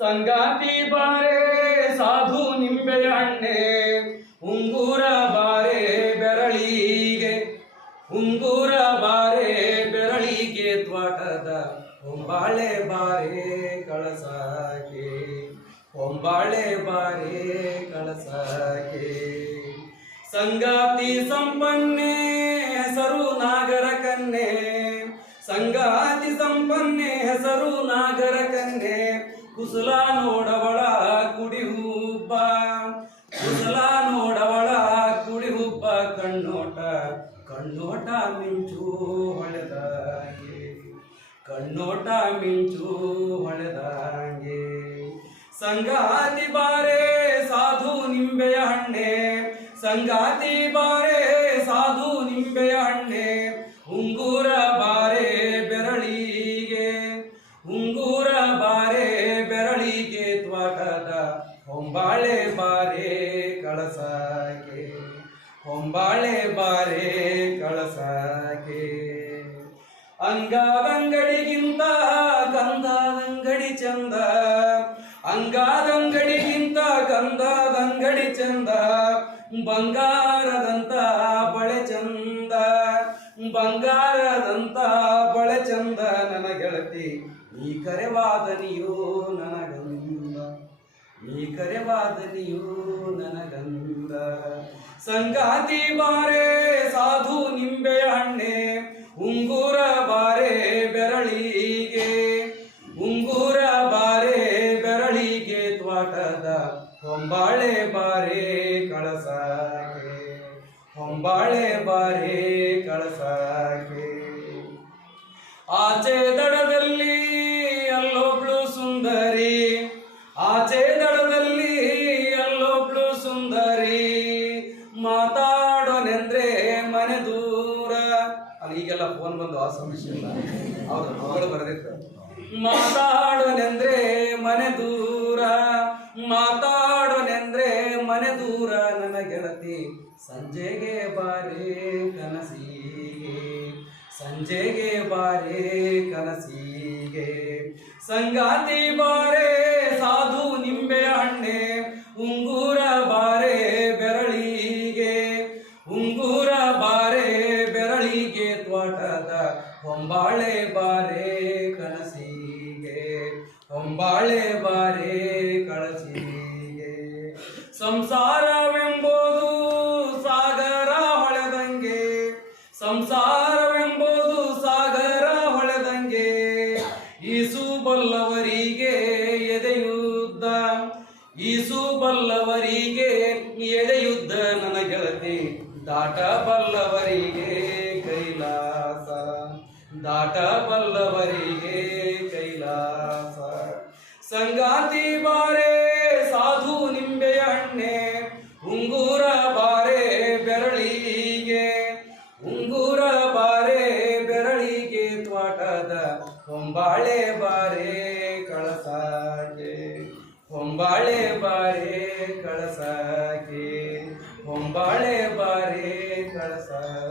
ಸಂಗಾತಿ ಬಾರೆ ಸಾಧು ನಿಂಬೆಯ ಹಣ್ಣೆ ಉಂಗುರ ಬಾರೆ ಬೆರಳಿಗೆ ಉಂಗುರ ಬಾರೆ ಬೆರಳಿಗೆ ತ್ವಾಟದ ಹೊಂಬಾಳೆ ಬಾರೆ ಕಳಸಾಕೆ ಹೊಂಬಾಳೆ ಬಾರೆ ಕಳಸಾಕೆ ಸಂಗಾತಿ ಸಂಪನ್ನೆ ಹೆಸರು ನಾಗರ ಕನ್ನೆ ಸಂಗಾತಿ ಸಂಪನ್ನೆ ಹೆಸರು ನಾಗರ ಕನ್ನೆ ಕುಸಲ ನೋಡವಳ ಕುಡಿ ಹುಬ್ಬ ಕುಸಲ ನೋಡವಳ ಕುಡಿ ಹುಬ್ಬ ಕಣ್ಣೋಟ ಕಣ್ಣೋಟ ಮಿಂಚು ಹೊಳೆದಾಗೆ ಕಣ್ಣೋಟ ಮಿಂಚು ಹೊಳೆದಾಗೆ ಸಂಗಾತಿ ಬಾರೆ ಸಾಧು ನಿಂಬೆಯ ಹಣ್ಣೆ ಸಂಗಾತಿ ಬಾರೆ ಸಾಧು ನಿಂಬೆಯ ಹಣ್ಣೆ ಉಂಗುರ ಬಾರೆ ಬೆರಳಿಗೆ ಉಂಗುರ ಬಾರೆ ಬೆರಳಿಗೆ ತ್ವಾಟದ ಹೊಂಬಾಳೆ ಬಾರೆ ಕಳಸಾಕೆ ಹೊಂಬಾಳೆ ಬಾರೆ ಕಳಸಾಕೆ ಅಂಗಾದಂಗಡಿಗಿಂತ ಗಂಧದಂಗಡಿ ಚಂದ ಅಂಗಾದಂಗಡಿಗಿಂತ ಗಂಧದಂಗಡಿ ಚಂದ ಬಂಗಾರದಂತ ಬಳೆ ಚಂದ ಬಂಗಾರದಂತ ಬಳೆ ಚಂದ ನನ್ನ ಗೆಳತಿ ನೀ ಕರೆವಾದನಿಯೋ ನನಗಂದ ನೀ ಕರೆವಾದನಿಯೋ ನನಗಂದ ಸಂಗಾತಿ ಬಾರೆ ಸಾಧು ನಿಂಬೆಯ ಹಣ್ಣೆ ಉಂಗುರ ಬಾರೆ ಬೆರಳಿಗೆ ಉಂಗುರ ಬಾರೆ ಬೆರಳಿಗೆ ತ್ವಾಟದ ಹೊಂಬಾಳೆ ಬಾರೆ ಕಳಸಾಕೆ ಹೊಂಬಾಳೆ ಬಾರೆ ಕಳಸಾಕೆ ಆಚೆ ದಡದಲ್ಲಿ ಅಲ್ಲೊಬ್ಳು ಸುಂದರಿ ಆಚೆ ದಡದಲ್ಲಿ ಅಲ್ಲೊಬ್ಳು ಸುಂದರಿ ಮಾತಾಡೋನೆಂದ್ರೆ ಮನೆ ದೂರ ಅಲ್ಲಿ ಈಗೆಲ್ಲ ಫೋನ್ ಬಂದು ಆ ಸಮಸ್ಯೆ ಇಲ್ಲ ಹೌದು ಮಗಳು ಬರೆದಿರ್ತಾರೆ ಮಾತಾಡೋನೆಂದ್ರೆ ಮನೆ ದೂರ ಮಾತಾಡೋನೆಂದ್ರೆ ಮನೆ ದೂರ ನನ್ನ ಗೆಳತಿ ಸಂಜೆಗೆ ಬಾರೆ ಕನಸಿಗೆ ಸಂಜೆಗೆ ಬಾರೆ ಕನಸಿಗೆ ಸಂಗಾತಿ ಬಾರೆ ಸಾಧು ನಿಂಬೆಯ ಹಣ್ಣೆ ಉಂಗುರ ಬಾರೆ ಬೆರಳಿಗೆ ಉಂಗುರ ಬಾರೆ ಬೆರಳಿಗೆ ತ್ವಾಟದ ಹೊಂಬಾಳೆ ಬಾರೆ ಕನಸಿಗೆ ಹೊಂಬಾಳೆ ಬಾರೆ ಕಳಸಿಗೆ ಸಂಸಾರವೆಂಬುದು ಸಾಗರ ಹೊಳೆದಂಗೆ ಸಂಸಾರವೆಂಬುದು ಸಾಗರ ಹೊಳೆದಂಗೆ ಈಸು ಬಲ್ಲವರಿಗೆ ಎದೆಯುದ್ದ ಈಸು ಬಲ್ಲವರಿಗೆ ಎದೆಯುದ್ದ ನನ್ನ ಗೆಳತಿ ದಾಟ ಬಲ್ಲವರಿಗೆ ಕೈಲಾಸ ದಾಟ ಬಲ್ಲವರಿಗೆ ಕೈಲಾಸ ಸಂಗಾತಿ ಬಾರೆ ಸಾಧು ನಿಂಬೆಯ ಹಣ್ಣೆ ಉಂಗುರ ಬಾರೆ ಬೆರಳಿಗೆ ಉಂಗುರ ಬಾರೆ ಬೆರಳಿಗೆ ತ್ವಾಟದ ಹೊಂಬಾಳೆ ಬಾರೆ ಕಳಸಾಕೆ ಹೊಂಬಾಳೆ ಬಾರೆ ಕಳಸಾಕೆ ಹೊಂಬಾಳೆ ಬಾರೆ ಕಳಸಾಕೆ